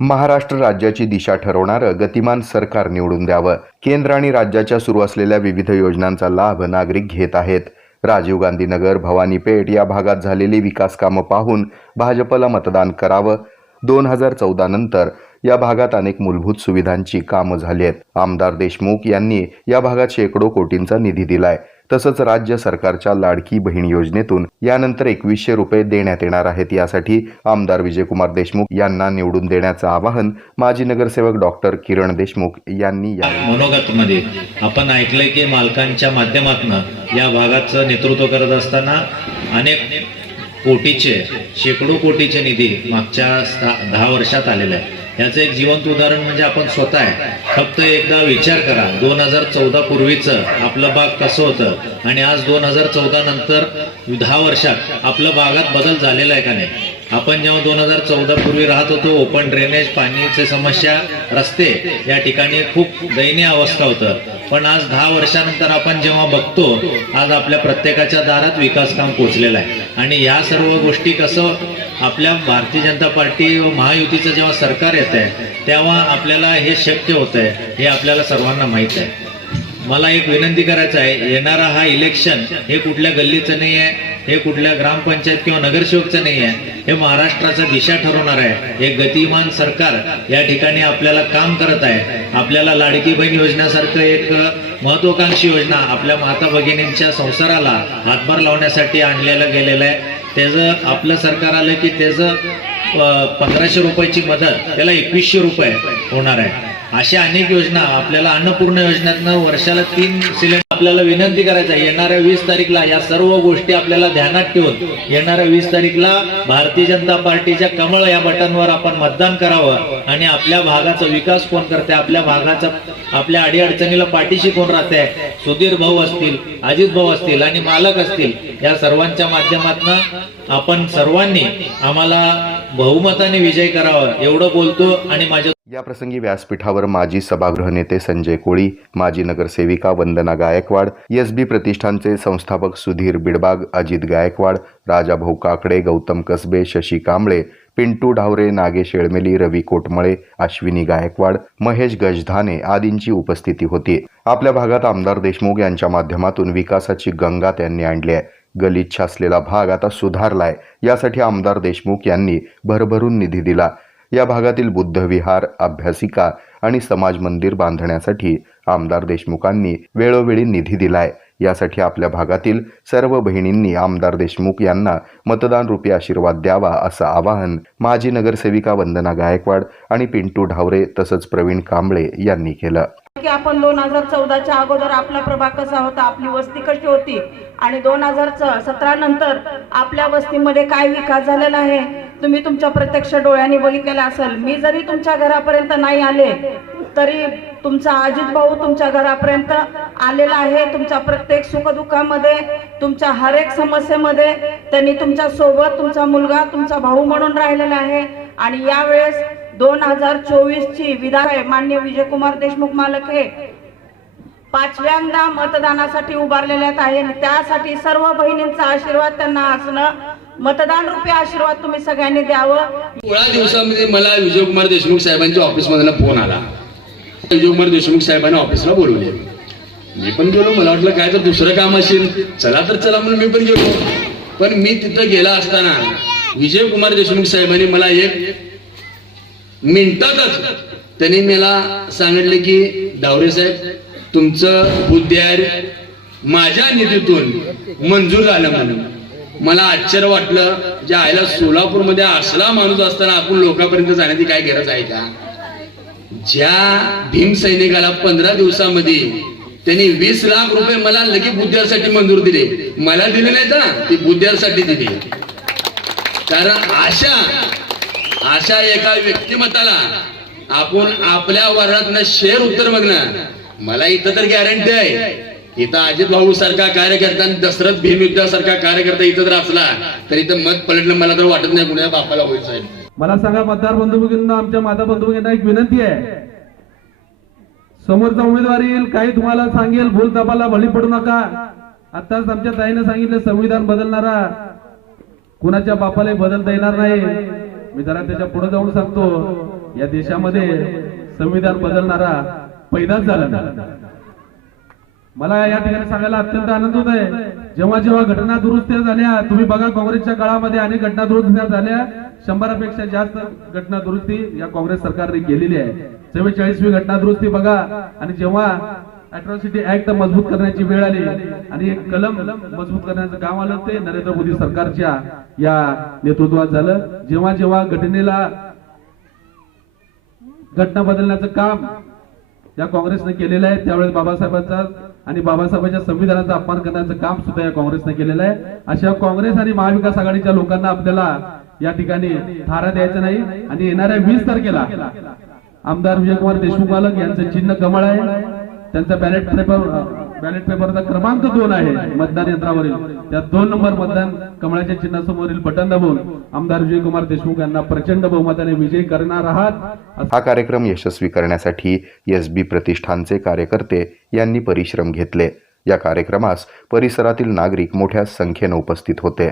महाराष्ट्र राज्याची दिशा ठरवणारं गतिमान सरकार निवडून द्यावं. केंद्र आणि राज्याच्या सुरू असलेल्या विविध योजनांचा लाभ नागरिक घेत आहेत. राजीव गांधी नगर, भवानी पेठ या भागात झालेली विकास कामं पाहून भाजपला मतदान करावं. 2014 नंतर या भागात अनेक मूलभूत सुविधांची कामं झाली आहेत. आमदार देशमुख यांनी या भागात शेकडो कोटींचा निधी दिलाय. तसंच राज्य सरकारच्या लाडकी बहीण योजनेतून यानंतर 2100 रुपये देण्यात येणार आहेत. यासाठी आमदार विजयकुमार देशमुख यांना निवडून देण्याचं आवाहन माजी नगरसेवक डॉक्टर किरण देशमुख यांनी मनोगतमध्ये आपण ऐकलंय की मालकांच्या माध्यमातून या भागाचं नेतृत्व करत असताना अनेक कोटीचे शेकडो कोटीचे निधी मागच्या 10 वर्षात आलेले आहे. याचं एक जिवंत उदाहरण म्हणजे आपण स्वतः आहे. फक्त एकदा विचार करा, 2014 पूर्वीचं आपलं भाग कसं होतं आणि आज 2014 नंतर 10 वर्षात आपलं भागात बदल झालेला आहे का नाही. आपण जेव्हा 2014 पूर्वी राहत होतो, ओपन ड्रेनेज, पाण्याची समस्या, रस्ते या ठिकाणी खूप दयनीय अवस्था होतं. पण आज 10 वर्षानंतर आपण जेव्हा बघतो, आज आपल्या प्रत्येकाच्या दारात विकास काम पोहोचलेलं आहे. आणि या सर्व गोष्टी कसं आपल्या भारतीय जनता पार्टी व महायुतीचं जेव्हा सरकार येत आहे तेव्हा आपल्याला हे शक्य होत आहे, हे आपल्याला सर्वांना माहीत आहे. मला एक विनंती करायचं आहे, येणारा हा इलेक्शन हे कुठल्या गल्लीचं नाही आहे, हे कुठल्या ग्रामपंचायत किंवा नगरसेवकचं नाही आहे, हे महाराष्ट्राचा दिशा ठरवणार आहे. एक गतिमान सरकार या ठिकाणी आपल्याला काम करत आहे. आपल्याला लाडकी बहीण योजनेसारखं एक महत्वाकांक्षी योजना आपल्या माता भगिनींच्या संसाराला हातभार लावण्यासाठी आणलेलं गेलेलं आहे. त्याचं आपलं सरकार आलं की त्याचं 1500 रुपयाची मदत त्याला 2100 रुपये होणार आहे. अशा अनेक योजना आपल्याला अन्नपूर्ण योजनेतनं वर्षाला 3 सिलेंडर. आपल्याला विनंती करायचं आहे, येणाऱ्या 20 तारीखला या सर्व गोष्टी आपल्याला ध्यानात ठेवून येणाऱ्या 20 तारीखला भारतीय जनता पार्टीच्या कमळ या बटनवर आपण मतदान करावं. आणि आपल्या भागाचा विकास कोण करते, आपल्या भागाचा, आपल्या अडीअडचणीला पाठीशी कोण राहते, सुधीर भाऊ असतील, अजित भाऊ असतील आणि मालक असतील, या सर्वांच्या माध्यमातून आपण सर्वांनी आम्हाला बहुमताने विजय करावा एवढं बोलतो. आणि माझ्या या प्रसंगी व्यासपीठावर माजी सभागृह नेते संजय कोळी, माजी नगरसेविका वंदना गायकवाड, एसबी प्रतिष्ठानचे संस्थापक सुधीर बिडबाग, अजित गायकवाड, राजाभाऊ काकडे, गौतम कसबे, शशी कांबळे, पिंटू ढावरे, नागेश येळमेली, रवी कोटमळे, अश्विनी गायकवाड, महेश गजधाने आदींची उपस्थिती होती. आपल्या भागात आमदार देशमुख यांच्या माध्यमातून विकासाची गंगा त्यांनी आणली आहे. गलिच्छ असलेला भाग आता सुधारलाय. यासाठी आमदार देशमुख यांनी भरभरून निधी दिला. या भागातील बुद्ध विहार, अभ्यासिका आणि समाज मंदिर बांधण्यासाठी आमदार देशमुखांनी वेळोवेळी निधी दिलाय. यासाठी आपल्या भागातील सर्व बहिणींनी आमदार देशमुख यांना मतदान रूपी आशीर्वाद द्यावा असं आवाहन माजी नगरसेविका वंदना गायकवाड आणि पिंटू ढावरे तसंच प्रवीण कांबळे यांनी केलं. की आपण 2014च्या अगोदर आपला प्रभाग कसा होता, आपली वस्ती कशी होती आणि 2017 नंतर आपल्या वस्तीमध्ये काय विकास झालेला आहे तुम्ही तुमच्या प्रत्यक्ष डोळ्यांनी बघितलेला असेल. मी जरी तुमच्या घरापर्यंत नाही आले तरी तुमचा अजित भाऊ तुमच्या घरापर्यंत आलेला आहे. तुमच्या प्रत्येक सुखदुःखामध्ये, तुमच्या हर एक समस्येमध्ये त्यांनी तुमच्या सोबत, तुमचा मुलगा, तुमचा भाऊ म्हणून राहिलेला आहे. आणि यावेळेस 2024ची विधान माननीय विजयकुमार देशमुख मालक हे 5व्यांदा मतदानासाठी उभारलेले आहे. त्यासाठी सर्व बहिणींचा आशीर्वाद त्यांना असणं, मतदान रूपी आशीर्वाद तुम्ही सगळ्यांनी द्यावं. थोड्या दिवसामध्ये मला विजयकुमार देशमुख साहेबांच्या ऑफिसमधला फोन आला. विजयकुमार देशमुख साहेबांनी ऑफिसला बोलवले. मी पण गेलो. मला वाटलं काय तर दुसरं काम असेल, चला तर चला म्हणून मी पण गेलो. पण मी तिथं गेला असताना विजयकुमार देशमुख साहेबांनी मला 1 मिनिटातच त्यांनी मला सांगितले की डावरे साहेब, तुमचं बुद्धिहार माझ्या निधीतून मंजूर झालं म्हणून. मला आश्चर्य वाटलं, ज्या आईला सोलापूरमध्ये असला माणूस असताना आपण लोकांपर्यंत जाण्याची काय गरज आहे का. ज्या भीम सैनिकाला 15 दिवसामध्ये त्यांनी 20 लाख रुपये मला लगेच बुद्धिहारसाठी मंजूर दिले. मला दिले नाही ना, ती बुद्धिहारसाठी दिली. कारण अशा एका व्यक्तिमत्वाला आपण आपल्या वरातनं शेर उत्तर बघणं. मला इथं तर गॅरंटी आहे, इथं अजित भाऊ सारखा कार्यकर्ता आणि दशरथ भीम युद्धासारखा कार्यकर्ता इथं जर असला तर इथं मत पलटणं मला तर वाटत नाही कुणा बापाला होईल. साहेब, मला सांगा, मतदार बंधू भगिनींना, आमच्या माता बंधू भगिनींना एक विनंती आहे. समोरचा उमेदवार येईल, काही तुम्हाला सांगेल, भूल तपाला बळी पडू नका. आताच आमच्या ताईने सांगितलं, संविधान बदलणारा कुणाच्या बापाला बदलता येणार नाही. मी जरा त्याच्या पुढे जाऊन सांगतो, या देशामध्ये संविधान बदलणारा पैदाच झाला नाही. मला या ठिकाणी सांगायला अत्यंत आनंद होत आहे, जेव्हा जेव्हा घटना दुरुस्त्या झाल्या, तुम्ही बघा काँग्रेसच्या काळामध्ये अनेक घटना दुरुस्त्या झाल्या, 100पेक्षा जास्त घटना दुरुस्ती या काँग्रेस सरकारने केलेली आहे. 44वी घटना दुरुस्ती बघा, आणि जेव्हा अॅट्रॉसिटी ऍक्ट मजबूत करण्याची वेळ आली आणि एक कलम मजबूत करण्याचं काम आलं, ते नरेंद्र मोदी सरकारच्या या नेतृत्वात झालं. जेव्हा जेव्हा घटना बदलण्याचं काम या काँग्रेसने केलेलं आहे, त्यावेळेस बाबासाहेबांचा आणि बाबासाहेबांच्या संविधानाचा अपमान करण्याचं काम सुद्धा या काँग्रेसने केलेलं आहे. अशा काँग्रेस आणि महाविकास आघाडीच्या लोकांना आपल्याला या ठिकाणी थारा द्यायचा नाही. आणि येणाऱ्या 20 तारखेला आमदार विजयकुमार देशमुख मालक यांचं चिन्ह कमळ आहे, त्यांचा बॅलेट पेपरचा क्रमांक 2 आहे मतदान यंत्रावरील, त्या 2 नंबर मतदान कमळाच्या चिन्हासमोरील बटन दाबून आमदार विजयकुमार देशमुख यांना प्रचंड बहुमताने विजयी करणार आहात. हा कार्यक्रम यशस्वी करण्यासाठी एसबी प्रतिष्ठानचे कार्यकर्ते यांनी परिश्रम घेतले. या कार्यक्रमास परिसरातील नागरिक मोठ्या संख्येने उपस्थित होते.